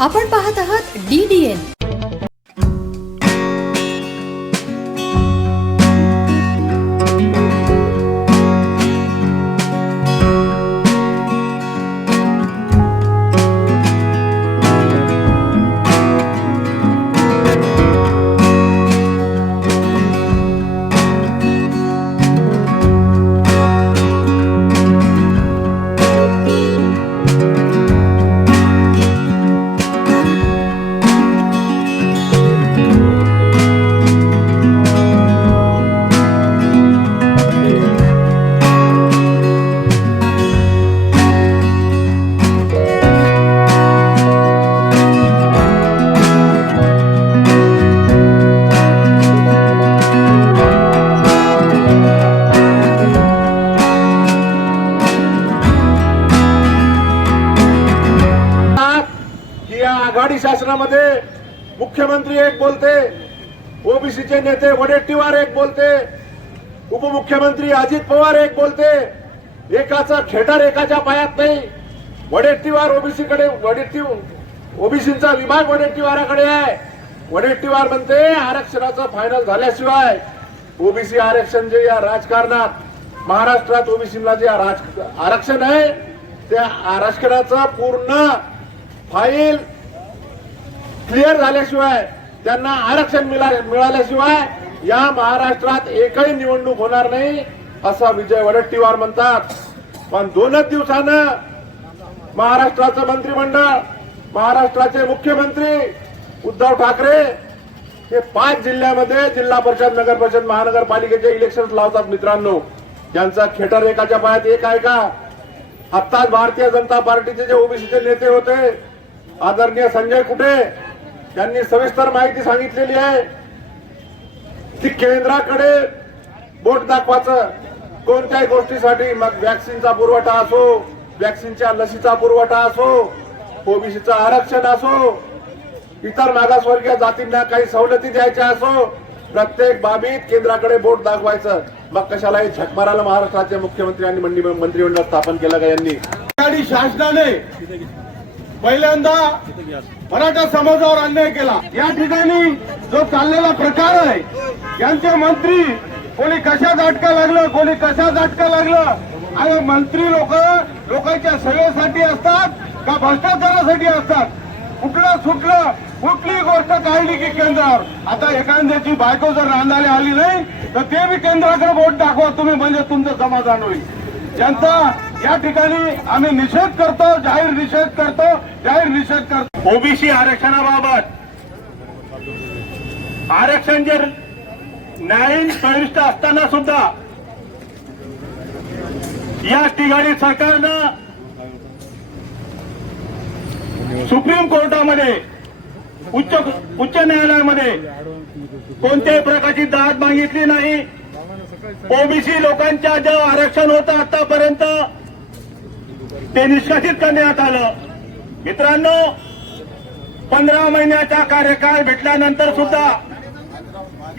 आपण पाहत आहात डी डी एन. की या आघाडी शासनामध्ये मुख्यमंत्री एक बोलते ओबीसीचे नेते वडेट्टीवार एक बोलते उपमुख्यमंत्री अजित पवार एक बोलते एकाचा खेटर एकाच्या पायात नाही. वडेट्टीवार ओबीसीकडे वडेट्टी ओबीसीचा विभाग वडेट्टीवाराकडे आहे. वडेट्टीवार म्हणते आरक्षणाचं फायनल झाल्याशिवाय ओबीसी आरक्षण जे या राजकारणात महाराष्ट्रात ओबीसीला जे राज आरक्षण आहे त्या आरक्षणाचं पूर्ण फाईल क्लिअर झाल्याशिवाय त्यांना आरक्षण मिळा- मिळाल्याशिवाय या महाराष्ट्रात एकही निवडणूक होणार नाही असा विजय वडट्टीवार म्हणतात. पण दोनच दिवसानं महाराष्ट्राचं मंत्रिमंडळ महाराष्ट्राचे मुख्यमंत्री उद्धव ठाकरे हे पाच जिल्ह्यामध्ये जिल्हा परिषद नगर परिषद महानगरपालिकेचे इलेक्शन लावतात मित्रांनो. त्यांचा खेटर एकाच्या पायात एक आहे का? आत्ताच भारतीय जनता पार्टीचे जे ओबीसीचे नेते होते आदरणीय संजय कुटे त्यांनी सविस्तर माहिती सांगितलेली आहे. की केंद्राकडे बोट दाखवायचं. कोणत्याही गोष्टीसाठी मग वॅक्सिनचा पुरवठा असो वॅक्सिनच्या लसीचा पुरवठा असो ओबीसीचं आरक्षण असो इतर मागासवर्गीय जातींना काही सवलती द्यायच्या असो प्रत्येक बाबीत केंद्राकडे बोट दाखवायचं. मग कशाला हे झटमाराला महाराष्ट्राचे मुख्यमंत्री आणि मंडी- मंत्रिमंडळ स्थापन केलं का यांनी? शासनाने पहिल्यांदा मराठा समाजावर अन्याय केला. या ठिकाणी जो चाललेला प्रकार आहे यांचे मंत्री कोणी कशात अटका लागलं कोणी कशात अटका लागलं आणि मंत्री लोक लोकांच्या सेवेसाठी असतात का भ्रष्टाचारासाठी असतात? कुठलं सुटलं कुठली गोष्ट काढली की केंद्रावर? आता एखाद्याची बायको जर रांधायला आली नाही तर ते बी केंद्राकडे बोट दाखवा तुम्ही म्हणजे तुमचं समाधान होईल. ज्यांचा या ठिकाणी आम्ही निषेध करतो जाहीर निषेध करतो जाहीर निषेध करतो. ओबीसी आरक्षणाबाबत आरक्षण जे न्यायीन प्रविष्ट असताना सुद्धा या ठिकाणी सरकारनं सुप्रीम कोर्टामध्ये उच्च उच्च न्यायालयामध्ये कोणत्याही प्रकारची दाद मागितली नाही. ओबीसी लोकांच्या ज्या आरक्षण होतं आतापर्यंत ते निष्कासित करण्यात आलं. मित्रांनो पंधरा महिन्याचा कार्यकाळ भेटल्यानंतर सुद्धा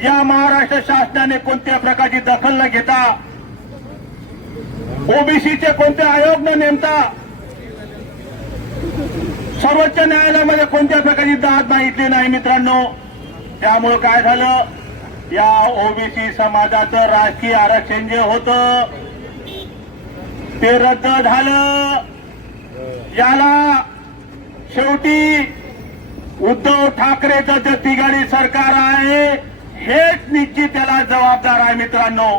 या महाराष्ट्र शासनाने कोणत्या प्रकारची दखल न घेता ओबीसीचे कोणते आयोग न नेमता सर्वोच्च न्यायालयामध्ये कोणत्या प्रकारची दाद मागितली नाही मित्रांनो? त्यामुळं काय झालं? या ओबीसी समाजाचं राजकीय आरक्षण जे होतं ते रद्द झालं. याला शेवटी उद्धव ठाकरेचं जे तिघाडी सरकार आहे हेच निश्चित त्याला जबाबदार आहे मित्रांनो.